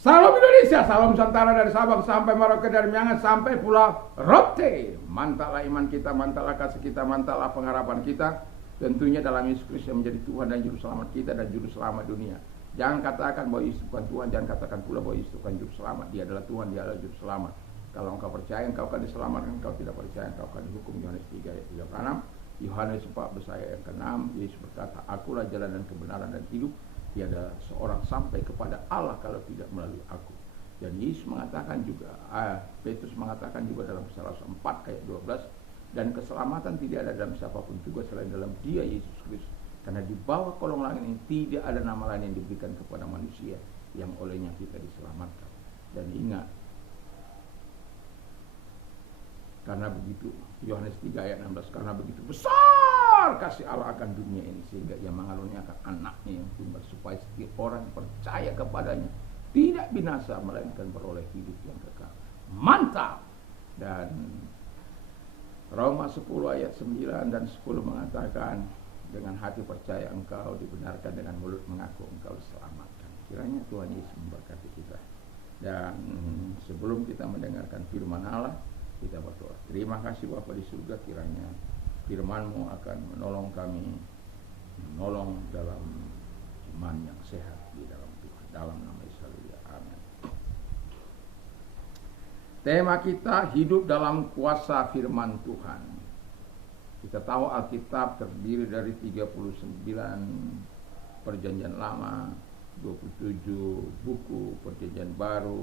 Salam Indonesia, salam Nusantara dari Sabang sampai Merauke, dari Miangas sampai Pulau Rote. Mantaplah iman kita, mantaplah kasih kita, mantaplah pengharapan kita. Tentunya dalam Yesus Kristus yang menjadi Tuhan dan Juru Selamat kita dan Juru Selamat dunia. Jangan katakan bahwa Yesus bukan Tuhan, jangan katakan pula bahwa Yesus bukan Juru Selamat. Dia adalah Tuhan, dia adalah Juru Selamat. Kalau engkau percaya, engkau akan diselamatkan. Engkau tidak percaya, engkau akan dihukum. Yohanes 3 ayat 36. Yohanes 14 ayat yang ke-6. Yesus berkata, akulah jalan dan kebenaran dan hidup. Tiada seorang sampai kepada Allah kalau tidak melalui aku. Dan Yesus mengatakan juga, Petrus mengatakan juga dalam Kisah Rasul 4 ayat 12, dan keselamatan tidak ada dalam siapapun juga selain dalam Dia Yesus Kristus. Karena di bawah kolong langit ini tidak ada nama lain yang diberikan kepada manusia yang olehnya kita diselamatkan. Dan ingat, karena begitu, Yohanes 3 ayat 16, karena begitu besar kasih Allah akan dunia ini sehingga Ia mengaruniakan anaknya yang tunggal supaya setiap orang percaya kepadanya tidak binasa melainkan beroleh hidup yang kekal. Mantap. Dan Roma 10 ayat 9 dan 10 mengatakan, dengan hati percaya engkau dibenarkan, dengan mulut mengaku engkau diselamatkan. Kiranya Tuhan Yesus memberkati kita. Dan sebelum kita mendengarkan firman Allah, kita berdoa. Terima kasih Bapa di surga, kiranya firman-Mu akan menolong kami, menolong dalam iman yang sehat di dalam Tuhan. Dalam nama Yesus, amin. Tema kita, hidup dalam kuasa firman Tuhan. Kita tahu Alkitab terdiri dari 39 perjanjian lama, 27 buku perjanjian baru,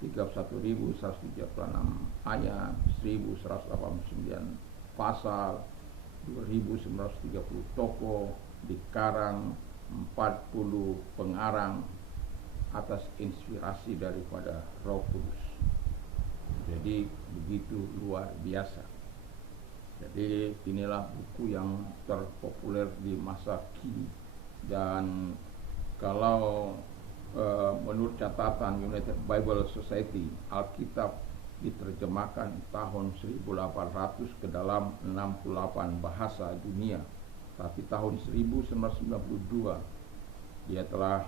31.136 ayat, 1.189 pasal, 2.930 tokoh, dikarang 40 pengarang atas inspirasi daripada Roh Kudus. Jadi begitu luar biasa. Jadi inilah buku yang terpopuler di masa kini. Dan kalau menurut catatan United Bible Society, Alkitab diterjemahkan tahun 1800 ke dalam 68 bahasa dunia. Tapi tahun 1992 dia telah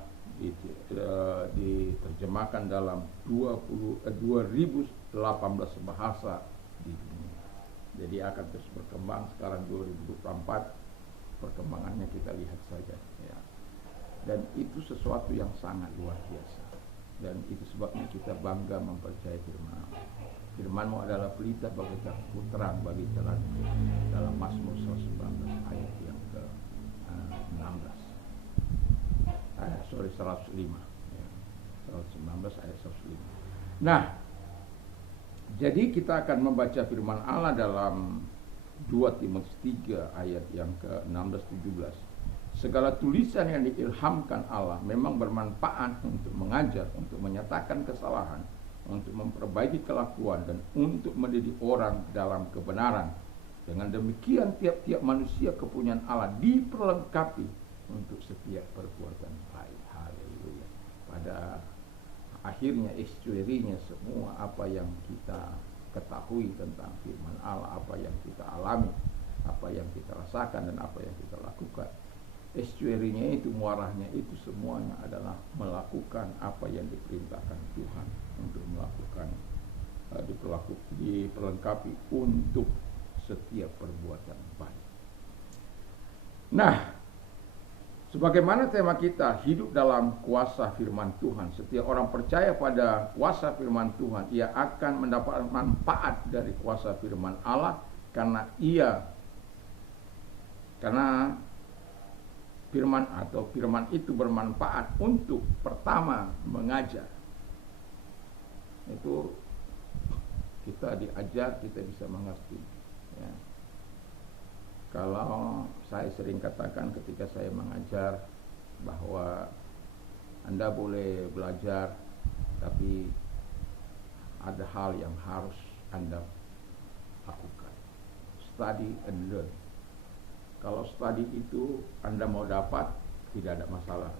diterjemahkan dalam 2018 bahasa di dunia. Jadi akan terus berkembang. Sekarang 2024, perkembangannya kita lihat saja ya. Dan itu sesuatu yang sangat luar biasa. Dan itu sebabnya kita bangga mempercayai firman. Firman-Mu adalah pelita bagi kaki, terang bagi jalan. Dalam Mazmur 119 ayat yang ke-16. 105 ya. 119 ayat 105. Nah, jadi kita akan membaca firman Allah dalam 2 Timotius 3 ayat yang ke-16-17. Segala tulisan yang diilhamkan Allah memang bermanfaat untuk mengajar, untuk menyatakan kesalahan, untuk memperbaiki kelakuan, dan untuk mendidik orang dalam kebenaran. Dengan demikian tiap-tiap manusia kepunyaan Allah diperlengkapi untuk setiap perbuatan baik. Haleluya. Pada akhirnya istilahnya semua apa yang kita ketahui tentang firman Allah, apa yang kita alami, apa yang kita rasakan, dan apa yang kita lakukan, estuarinya itu, muaranya itu semuanya adalah melakukan apa yang diperintahkan Tuhan untuk melakukan, diperlengkapi untuk setiap perbuatan baik. Nah, sebagaimana tema kita, hidup dalam kuasa firman Tuhan. Setiap orang percaya pada kuasa firman Tuhan, ia akan mendapat manfaat dari kuasa firman Allah, karena firman itu bermanfaat untuk pertama mengajar. Itu kita diajar, kita bisa mengerti ya. Kalau saya sering katakan ketika saya mengajar bahwa Anda boleh belajar, tapi ada hal yang harus Anda lakukan. Study and learn. Kalau study itu Anda mau dapat, tidak ada masalah.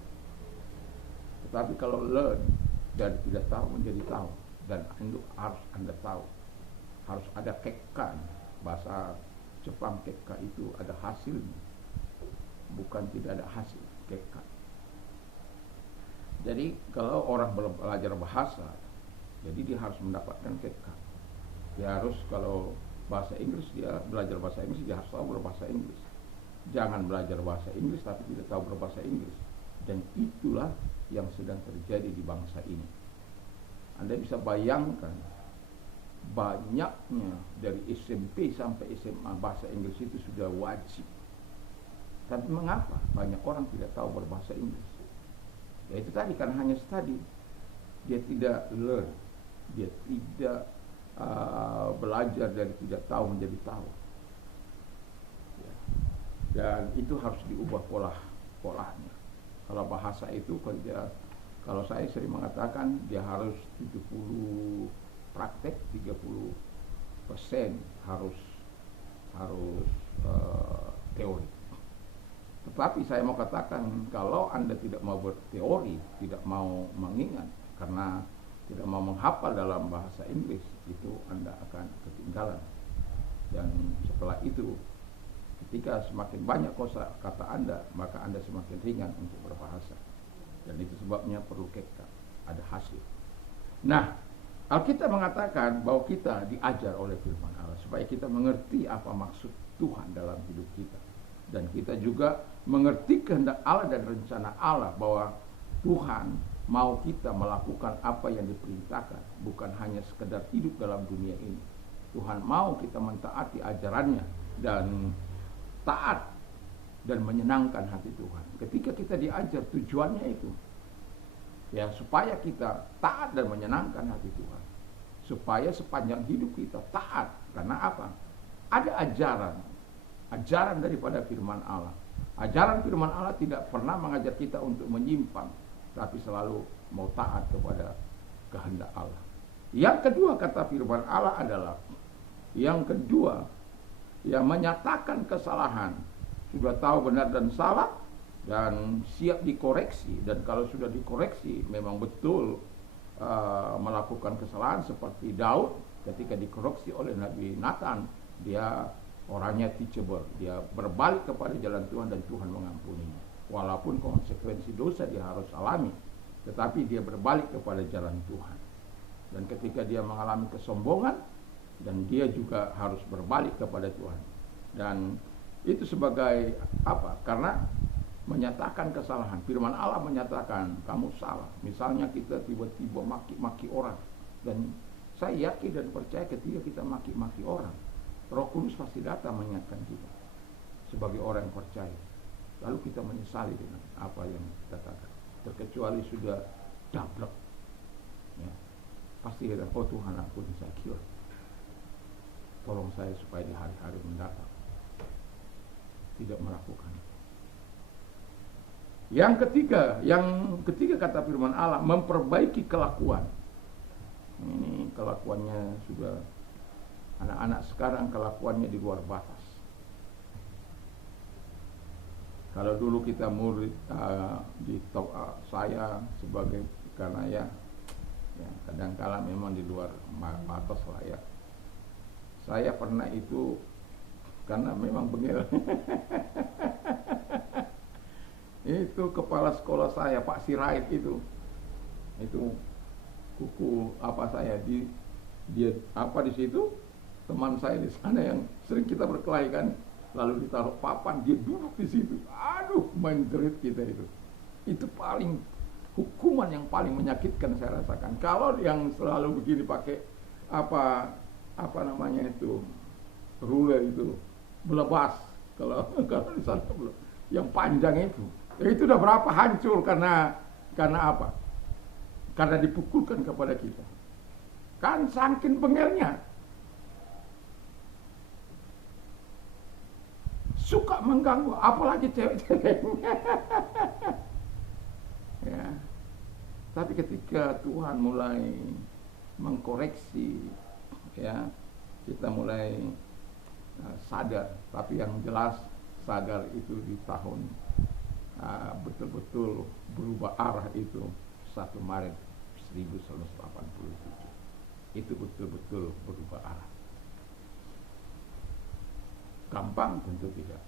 Tetapi kalau learn, dari tidak tahu menjadi tahu, dan itu harus Anda tahu. Harus ada kekkan. Bahasa Jepang kekka itu ada hasilnya, bukan tidak ada hasil, kekka. Jadi kalau orang belajar bahasa, jadi dia harus mendapatkan KK. Dia harus, kalau bahasa Inggris, dia belajar bahasa Inggris, dia harus tahu berbahasa Inggris. Jangan belajar bahasa Inggris tapi tidak tahu berbahasa Inggris. Dan itulah yang sedang terjadi di bangsa ini. Anda bisa bayangkan, banyaknya dari SMP sampai SMA bahasa Inggris itu sudah wajib. Tapi mengapa banyak orang tidak tahu berbahasa Inggris? Ya itu tadi, karena hanya study. Dia tidak learn, dia tidak belajar dari tidak tahu menjadi tahu. Ya. Dan itu harus diubah polanya. Kalau bahasa itu, kalau saya sering mengatakan, dia harus 70 praktek, 30% harus teori. Tetapi saya mau katakan, kalau Anda tidak mau berteori, tidak mau mengingat, karena tidak mau menghafal dalam bahasa Inggris, itu Anda akan ketinggalan. Dan setelah itu, ketika semakin banyak kosakata Anda, maka Anda semakin ringan untuk berbahasa. Dan itu sebabnya perlu KK, ada hasil. Nah, Alkitab mengatakan bahwa kita diajar oleh firman Allah supaya kita mengerti apa maksud Tuhan dalam hidup kita. Dan kita juga mengerti kehendak Allah dan rencana Allah, bahwa Tuhan mau kita melakukan apa yang diperintahkan, bukan hanya sekedar hidup dalam dunia ini. Tuhan mau kita mentaati ajarannya dan taat dan menyenangkan hati Tuhan. Ketika kita diajar, tujuannya itu ya supaya kita taat dan menyenangkan hati Tuhan, supaya sepanjang hidup kita taat. Karena apa? Ada ajaran daripada firman Allah. Ajaran firman Allah tidak pernah mengajar kita untuk menyimpang, tapi selalu mau taat kepada kehendak Allah. Yang kedua, kata firman Allah adalah, yang kedua, yang menyatakan kesalahan. Sudah tahu benar dan salah, dan siap dikoreksi. Dan kalau sudah dikoreksi, memang betul melakukan kesalahan, seperti Daud ketika dikoreksi oleh Nabi Nathan, dia orangnya teachable, dia berbalik kepada jalan Tuhan dan Tuhan mengampuninya. Walaupun konsekuensi dosa dia harus alami, tetapi dia berbalik kepada jalan Tuhan. Dan ketika dia mengalami kesombongan, dan dia juga harus berbalik kepada Tuhan. Dan itu sebagai apa? Karena menyatakan kesalahan. Firman Allah menyatakan kamu salah. Misalnya kita tiba-tiba maki-maki orang, dan saya yakin dan percaya ketika kita maki-maki orang, Roh Kudus pasti datang mengingatkan kita sebagai orang yang percaya. Lalu kita menyesali dengan apa yang kita katakan. Terkecuali sudah dablek, ya, pasti kita, oh Tuhan, ampuni saya, kira tolong saya supaya di hari-hari mendatang tidak melakukan. Yang ketiga kata firman Allah, memperbaiki kelakuan. Ini kelakuannya sudah, anak-anak sekarang kelakuannya di luar batas. Kalau dulu kita murid saya sebagai, karena ya kadang-kala memang di luar batas lah ya. Saya pernah itu, karena memang bengel. Itu kepala sekolah saya, Pak Sirait itu kuku apa saya dia apa di situ, teman saya di sana yang sering kita berkelahi kan, lalu ditaruh papan, dia duduk di situ. Aduh, menjerit kita itu. Itu paling hukuman yang paling menyakitkan saya rasakan. Kalau yang selalu begini pakai apa namanya itu, ruler itu, belebas. Kalau di sana yang panjang itu udah berapa hancur karena apa? Karena dipukulkan kepada kita. Kan saking bengelnya. Suka mengganggu, apalagi cewek-cewek. Ya. Tapi ketika Tuhan mulai mengkoreksi, ya, kita mulai sadar. Tapi yang jelas sadar itu di tahun betul-betul berubah arah itu 1 Maret 1987. Itu betul-betul berubah arah. Gampang tentu tidak,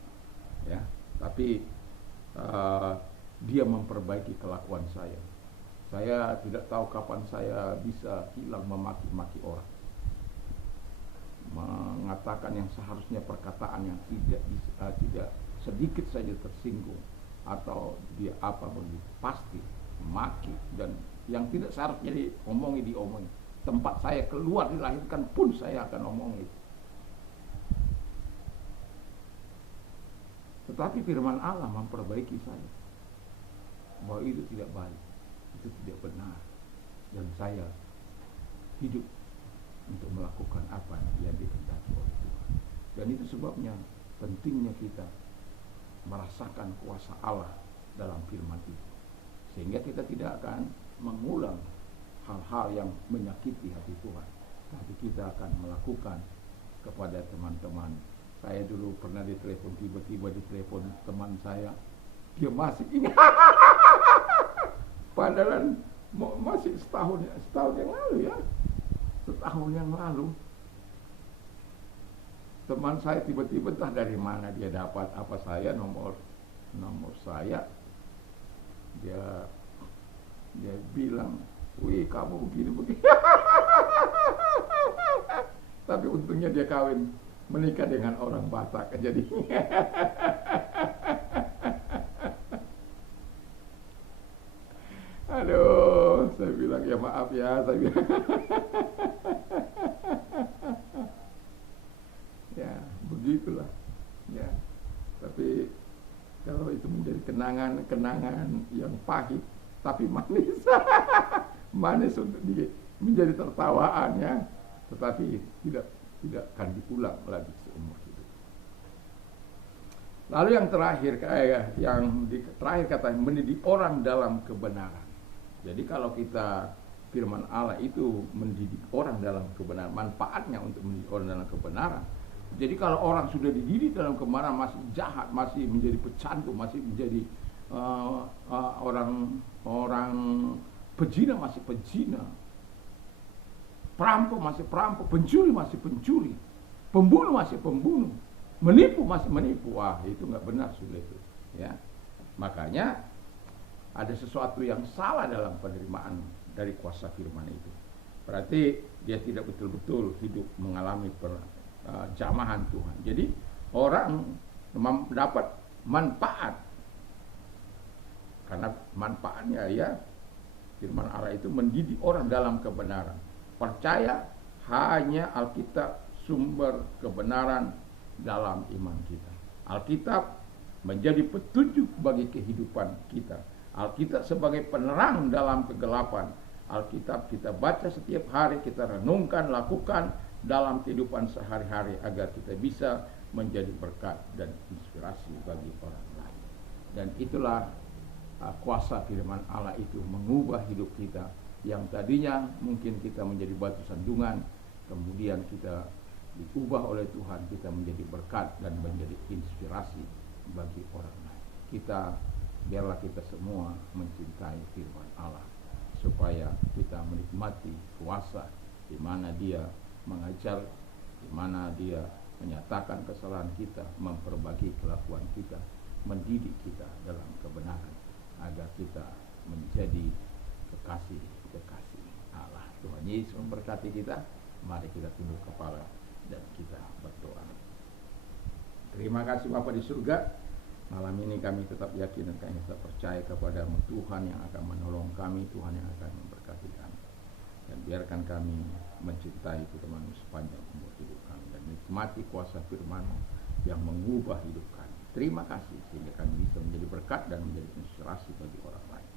ya. Tapi dia memperbaiki kelakuan saya. Saya tidak tahu kapan saya bisa hilang memaki-maki orang, mengatakan yang seharusnya perkataan yang tidak sedikit saja tersinggung atau dia apa begitu, pasti maki, dan yang tidak seharusnya diomongin. Tempat saya keluar dilahirkan pun saya akan omongin. Tetapi firman Allah memperbaiki saya bahwa itu tidak baik, itu tidak benar, dan saya hidup untuk melakukan apa yang dikehendaki oleh Tuhan. Dan itu sebabnya pentingnya kita merasakan kuasa Allah dalam firman itu, sehingga kita tidak akan mengulang hal-hal yang menyakiti hati Tuhan, tapi kita akan melakukan kepada teman-teman. Saya dulu pernah ditelepon, tiba-tiba ditelepon teman saya, dia masih ingat padahal masih setahun yang lalu ya, setahun yang lalu teman saya tiba-tiba entah dari mana dia dapat apa saya, nomor saya, dia bilang, wih kamu begini tapi untungnya dia menikah dengan orang Batak jadi aduh, saya bilang ya maaf ya, saya bilang ya begitulah ya. Tapi kalau itu menjadi kenangan yang pahit tapi manis manis untuk menjadi tertawaan ya, tetapi tidak akan diulang lagi seumur hidup. Lalu yang terakhir terakhir katanya mendidik orang dalam kebenaran. Jadi kalau kita firman Allah itu mendidik orang dalam kebenaran, manfaatnya untuk mendidik orang dalam kebenaran. Jadi kalau orang sudah dididik dalam kebenaran masih jahat, masih menjadi pecandu, masih menjadi orang pezina masih pezina, perampok masih perampok, pencuri masih pencuri, pembunuh masih pembunuh, menipu masih menipu. Wah, itu nggak benar sudah itu. Ya, makanya ada sesuatu yang salah dalam penerimaan dari kuasa firman itu. Berarti dia tidak betul-betul hidup mengalami jamahan Tuhan. Jadi orang mendapat manfaat karena manfaatnya ya firman Allah itu mendidik orang dalam kebenaran. Percaya hanya Alkitab sumber kebenaran dalam iman kita. Alkitab menjadi petunjuk bagi kehidupan kita. Alkitab sebagai penerang dalam kegelapan. Alkitab kita baca setiap hari, kita renungkan, lakukan dalam kehidupan sehari-hari agar kita bisa menjadi berkat dan inspirasi bagi orang lain. Dan itulah kuasa firman Allah itu mengubah hidup kita. Yang tadinya mungkin kita menjadi batu sandungan, kemudian kita diubah oleh Tuhan, kita menjadi berkat dan menjadi inspirasi bagi orang lain. Biarlah kita semua mencintai firman Allah, supaya kita menikmati kuasa di mana dia mengajar, di mana dia menyatakan kesalahan kita, memperbaiki kelakuan kita, mendidik kita dalam kebenaran, agar kita menjadi kekasih Allah. Tuhan Yesus memberkati kita. Mari kita tunduk kepala dan kita berdoa. Terima kasih Bapa di surga. Malam ini kami tetap yakin dan kami tetap percaya kepada Tuhan yang akan menolong kami, Tuhan yang akan memberkati kami. Dan biarkan kami mencintai firman sepanjang umur hidup kami dan menikmati kuasa firman yang mengubah hidup kami. Terima kasih sehingga kami bisa menjadi berkat dan menjadi inspirasi bagi orang lain.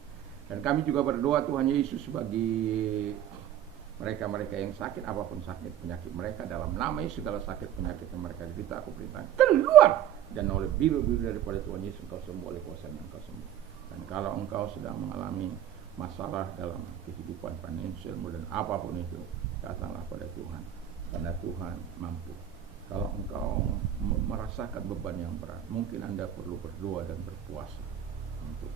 Dan kami juga berdoa Tuhan Yesus bagi mereka-mereka yang sakit, apapun sakit penyakit mereka, dalam nama Yesus segala sakit penyakit yang mereka derita aku perintahkan keluar, dan oleh biru-biru daripada Tuhan Yesus engkau sembuh oleh kuasa yang engkau sembuh. Dan kalau engkau sedang mengalami masalah dalam kehidupan finansialmu dan apapun itu, datanglah pada Tuhan, karena Tuhan mampu. Kalau engkau merasakan beban yang berat, mungkin Anda perlu berdoa dan berpuasa untuk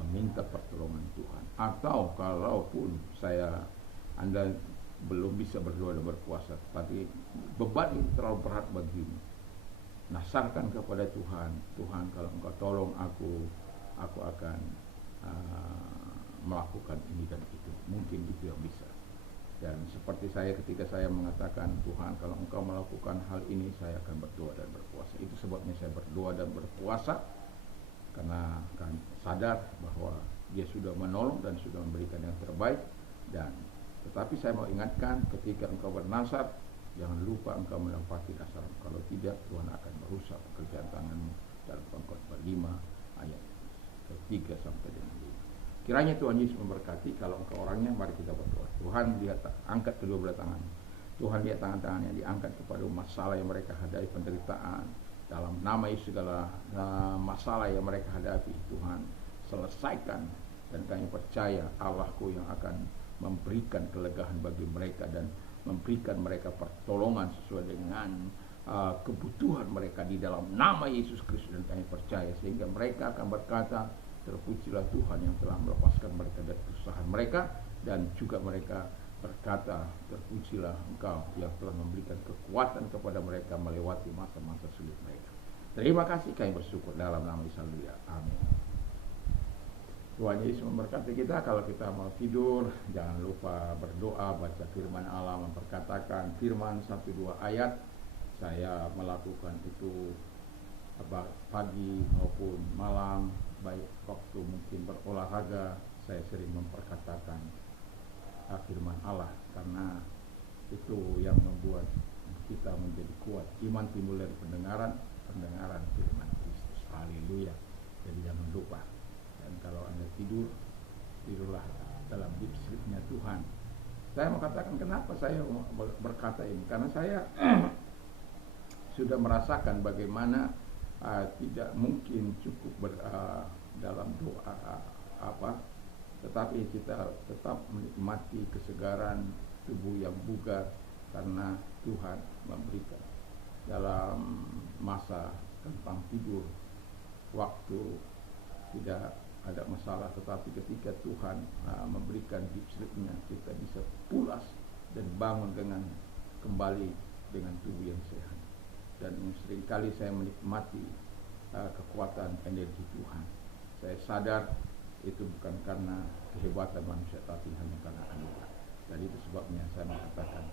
meminta pertolongan Tuhan. Atau kalaupun Anda belum bisa berdoa dan berpuasa, tapi beban itu terlalu berat bagimu, nasarkan kepada Tuhan. Tuhan, kalau engkau tolong aku akan melakukan ini dan itu. Mungkin itu yang bisa. Dan seperti saya ketika saya mengatakan, Tuhan kalau engkau melakukan hal ini, saya akan berdoa dan berpuasa. Itu sebabnya saya berdoa dan berpuasa, karena kan sadar bahwa Dia sudah menolong dan sudah memberikan yang terbaik. Dan tetapi saya mau ingatkan, ketika engkau bernasar, jangan lupa engkau menempati dasar. Kalau tidak, Tuhan akan merusak pekerjaan tanganmu. Dalam Pengkhotbah 5 ayat ke-3 sampai dengan 5. Kiranya Tuhan Yesus memberkati. Kalau engkau orangnya, mari kita berdoa. Tuhan, lihat, angkat kedua belah tangan. Tuhan, lihat tangan-tangan yang diangkat kepada masalah yang mereka hadapi, penderitaan. Dalam nama Yesus, segala masalah yang mereka hadapi, Tuhan selesaikan. Dan kami percaya Allahku yang akan memberikan kelegaan bagi mereka dan memberikan mereka pertolongan sesuai dengan kebutuhan mereka di dalam nama Yesus Kristus. Dan kami percaya sehingga mereka akan berkata, terpujilah Tuhan yang telah melepaskan mereka dari kesusahan mereka. Dan juga mereka berkata, terpujilah Engkau yang telah memberikan kekuatan kepada mereka melewati masa-masa sulit mereka. Terima kasih, kami bersyukur dalam nama Yesus. Amin. Tuhan Yesus memberkati kita. Kalau kita mau tidur, jangan lupa berdoa, baca firman Allah, memperkatakan firman 1-2 ayat. Saya melakukan itu pagi maupun malam, baik waktu mungkin berolahraga, saya sering memperkatakan firman Allah, karena itu yang membuat kita menjadi kuat. Iman timbul dari pendengaran firman Kristus. Haleluya. Jadi jangan lupa. Dan kalau Anda tidur, tidurlah dalam deep sleep-nya Tuhan. Saya mau katakan kenapa saya berkata ini, karena saya sudah merasakan bagaimana tidak mungkin cukup dalam doa tetapi kita tetap menikmati kesegaran tubuh yang bugar karena Tuhan memberikan. Dalam masa tentang tidur, waktu tidak ada masalah, tetapi ketika Tuhan memberikan deep sleep-nya, kita bisa pulas dan bangun dengan kembali dengan tubuh yang sehat. Dan seringkali saya menikmati kekuatan energi Tuhan. Saya sadar itu bukan karena kehebatan manusia, tapi hanya karena anugerah. Dan itu sebabnya saya mengatakan,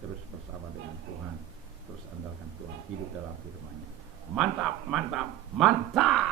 terus bersama dengan Tuhan, terus andalkan Tuhan, hidup dalam firman-Nya. Mantap, mantap, mantap.